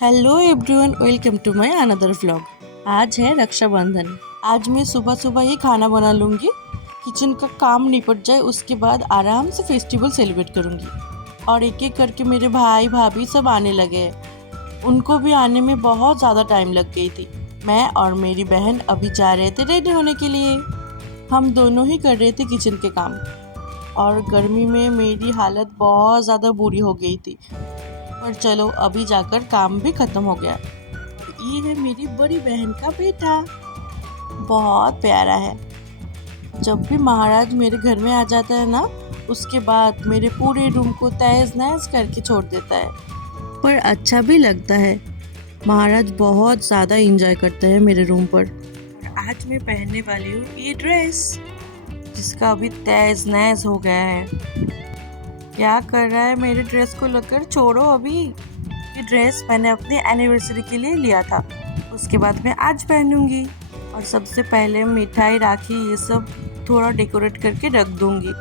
Hello everyone, welcome to my another vlog. आज है रक्षाबंधन। आज मैं सुबह सुबह ही खाना बना लूँगी, किचन का काम निपट जाए, उसके बाद आराम से फेस्टिवल सेलिब्रेट करूँगी। और एक एक करके मेरे भाई भाभी सब आने लगे हैं। उनको भी आने में बहुत ज़्यादा टाइम लग गई थी। मैं और मेरी बहन अभी जा रहे थे रेडी होने के लिए। हम दोनों ही कर रहे थे किचन के काम, और गर्मी में मेरी हालत बहुत ज़्यादा बुरी हो गई थी। पर चलो, अभी जाकर काम भी खत्म हो गया। ये है मेरी बड़ी बहन का बेटा, बहुत प्यारा है। जब भी महाराज मेरे घर में आ जाता है ना, उसके बाद मेरे पूरे रूम को तहस नहस करके छोड़ देता है। पर अच्छा भी लगता है। महाराज बहुत ज़्यादा एंजॉय करते हैं मेरे रूम पर। आज मैं पहनने वाली हूँ ये ड्रेस, जिसका अभी तहस नहस हो गया है। क्या कर रहा है मेरे ड्रेस को लेकर? छोड़ो अभी। ये ड्रेस मैंने अपने एनिवर्सरी के लिए लिया था, उसके बाद मैं आज पहनूंगी। और सबसे पहले मिठाई, राखी, ये सब थोड़ा डेकोरेट करके रख दूंगी।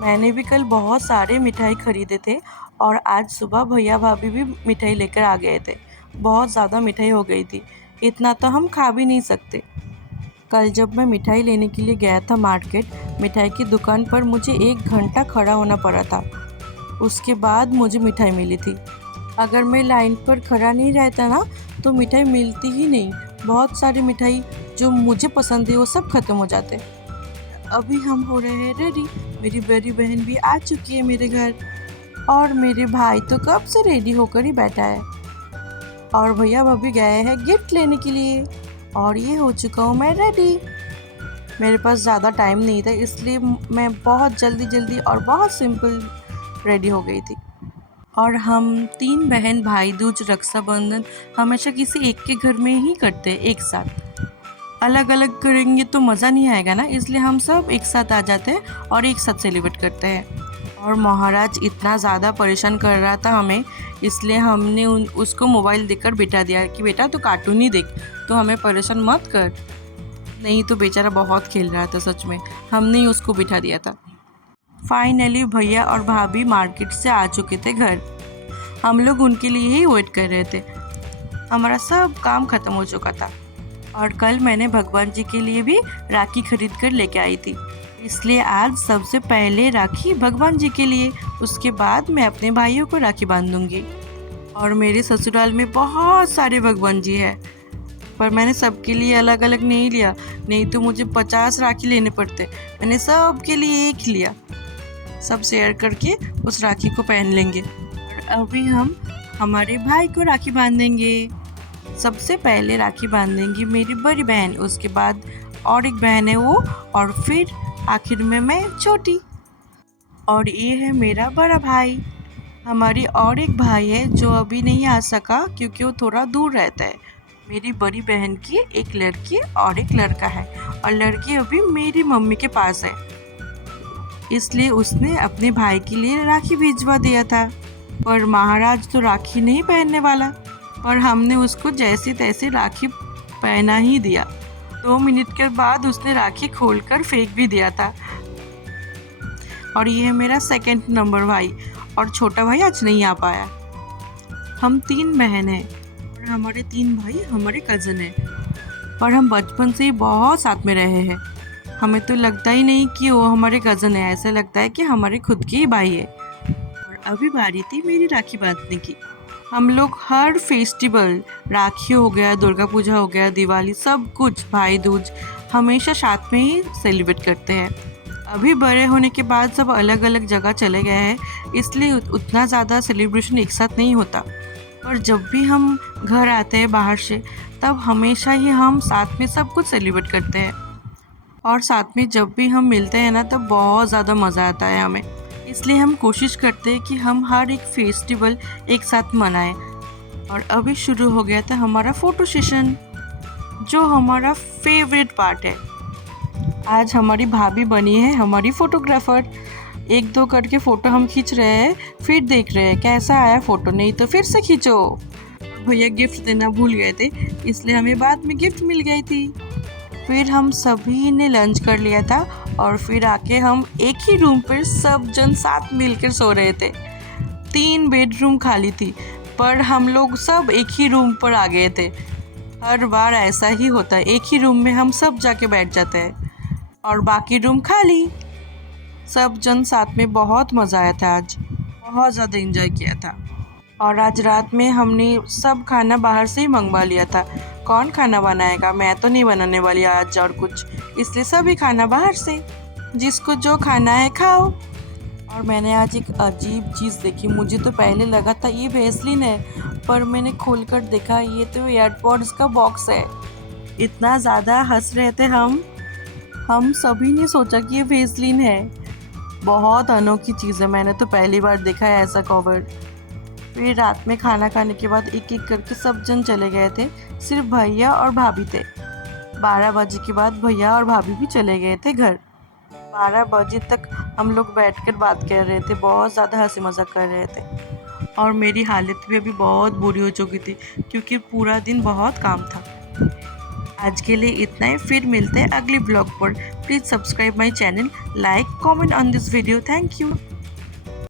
मैंने भी कल बहुत सारे मिठाई खरीदे थे, और आज सुबह भैया भाभी भी मिठाई लेकर आ गए थे। बहुत ज़्यादा मिठाई हो गई थी, इतना तो हम खा भी नहीं सकते। कल जब मैं मिठाई लेने के लिए गया था मार्केट, मिठाई की दुकान पर मुझे 1 घंटा खड़ा होना पड़ा था। उसके बाद मुझे मिठाई मिली थी। अगर मैं लाइन पर खड़ा नहीं रहता ना, तो मिठाई मिलती ही नहीं। बहुत सारी मिठाई जो मुझे पसंद है वो सब ख़त्म हो जाते। अभी हम हो रहे हैं रेडी। मेरी बड़ी बहन भी आ चुकी है मेरे घर, और मेरे भाई तो कब से रेडी होकर ही बैठा है। और भैया भाभी गए हैं गिफ्ट लेने के लिए, और ये हो चुका हूँ मैं रेडी। मेरे पास ज़्यादा टाइम नहीं था, इसलिए मैं बहुत जल्दी और बहुत सिंपल रेडी हो गई थी। और हम 3 बहन भाई दूज रक्षाबंधन हमेशा किसी एक के घर में ही करते हैं एक साथ। अलग अलग करेंगे तो मज़ा नहीं आएगा ना, इसलिए हम सब एक साथ आ जाते हैं और एक साथ सेलिब्रेट करते हैं। और महाराज इतना ज़्यादा परेशान कर रहा था हमें, इसलिए हमने उसको मोबाइल देकर बिठा दिया कि बेटा तू कार्टून ही देख, तो हमें परेशान मत कर। नहीं तो बेचारा बहुत खेल रहा था, सच में हमने ही उसको बिठा दिया था। फाइनली भैया और भाभी मार्केट से आ चुके थे घर। हम लोग उनके लिए ही वेट कर रहे थे। हमारा सब काम खत्म हो चुका था, और कल मैंने भगवान जी के लिए भी राखी खरीद कर लेके आई थी, इसलिए आज सबसे पहले राखी भगवान जी के लिए, उसके बाद मैं अपने भाइयों को राखी बांध दूंगी। और मेरे ससुराल में बहुत सारे भगवान जी हैं, पर मैंने सबके लिए अलग अलग नहीं लिया, नहीं तो मुझे 50 राखी लेने पड़ते। मैंने सबके लिए एक लिया। सब शेयर करके उस राखी को पहन लेंगे। और अभी हम हमारे भाई को राखी बांधेंगे। सबसे पहले राखी बांधेंगी मेरी बड़ी बहन, उसके बाद और एक बहन है वो, और फिर आखिर में मैं छोटी। और ये है मेरा बड़ा भाई। हमारी और एक भाई है जो अभी नहीं आ सका क्योंकि वो थोड़ा दूर रहता है। मेरी बड़ी बहन की एक लड़की और एक लड़का है, और लड़की अभी मेरी मम्मी के पास है, इसलिए उसने अपने भाई के लिए राखी भिजवा दिया था। पर महाराज तो राखी नहीं पहनने वाला, पर हमने उसको जैसे तैसे राखी पहना ही दिया। 2 मिनट के बाद उसने राखी खोलकर फेंक भी दिया था। और ये है मेरा सेकंड नंबर भाई, और छोटा भाई आज नहीं आ पाया। हम 3 बहन हैं, और हमारे 3 भाई हमारे कज़न हैं, और हम बचपन से ही बहुत साथ में रहे हैं। हमें तो लगता ही नहीं कि वो हमारे कज़न है, ऐसा लगता है कि हमारे खुद के ही भाई है। और अभी बारी थी मेरी राखी बांधने की। हम लोग हर फेस्टिवल, राखी हो गया, दुर्गा पूजा हो गया, दिवाली, सब कुछ, भाई दूज, हमेशा साथ में ही सेलिब्रेट करते हैं। अभी बड़े होने के बाद सब अलग अलग जगह चले गए हैं, इसलिए उतना ज़्यादा सेलिब्रेशन एक साथ नहीं होता। पर जब भी हम घर आते हैं बाहर से, तब हमेशा ही हम साथ में सब कुछ सेलिब्रेट करते हैं। और साथ में जब भी हम मिलते हैं ना, तब बहुत ज़्यादा मज़ा आता है हमें। इसलिए हम कोशिश करते हैं कि हम हर एक फेस्टिवल एक साथ मनाएं। और अभी शुरू हो गया था हमारा फ़ोटो सेशन, जो हमारा फेवरेट पार्ट है। आज हमारी भाभी बनी है हमारी फ़ोटोग्राफ़र। 1-2 करके फ़ोटो हम खींच रहे हैं, फिर देख रहे हैं कैसा आया फ़ोटो, नहीं तो फिर से खींचो। भैया गिफ्ट देना भूल गए थे, इसलिए हमें बाद में गिफ्ट मिल गई थी। फिर हम सभी ने लंच कर लिया था, और फिर आके हम एक ही रूम पर सब जन साथ मिलकर सो रहे थे। 3 बेडरूम खाली थी, पर हम लोग सब एक ही रूम पर आ गए थे। हर बार ऐसा ही होता है, एक ही रूम में हम सब जाके बैठ जाते हैं और बाकी रूम खाली। सब जन साथ में बहुत मज़ा आया था, आज बहुत ज़्यादा एंजॉय किया था। और आज रात में हमने सब खाना बाहर से ही मंगवा लिया था। कौन खाना बनाएगा, मैं तो नहीं बनाने वाली आज और कुछ, इसलिए सभी खाना बाहर से, जिसको जो खाना है खाओ। और मैंने आज एक अजीब चीज़ देखी। मुझे तो पहले लगा था ये वेस्लिन है, पर मैंने खोलकर देखा ये तो एयरपॉड्स का बॉक्स है। इतना ज़्यादा हंस रहे थे हम सभी ने सोचा कि ये वेस्लिन है। बहुत अनोखी चीज़ है, मैंने तो पहली बार देखा है ऐसा कवर। फिर रात में खाना खाने के बाद एक एक करके सब जन चले गए थे, सिर्फ भैया और भाभी थे। 12 बजे के बाद भैया और भाभी भी चले गए थे घर। 12 बजे तक हम लोग बैठकर बात कर रहे थे, बहुत ज़्यादा हंसी मजाक कर रहे थे। और मेरी हालत भी अभी बहुत बुरी हो चुकी थी क्योंकि पूरा दिन बहुत काम था। आज के लिए इतना ही, फिर मिलते हैं अगले ब्लॉग पर। Please subscribe my channel, like comment on this video. Thank you.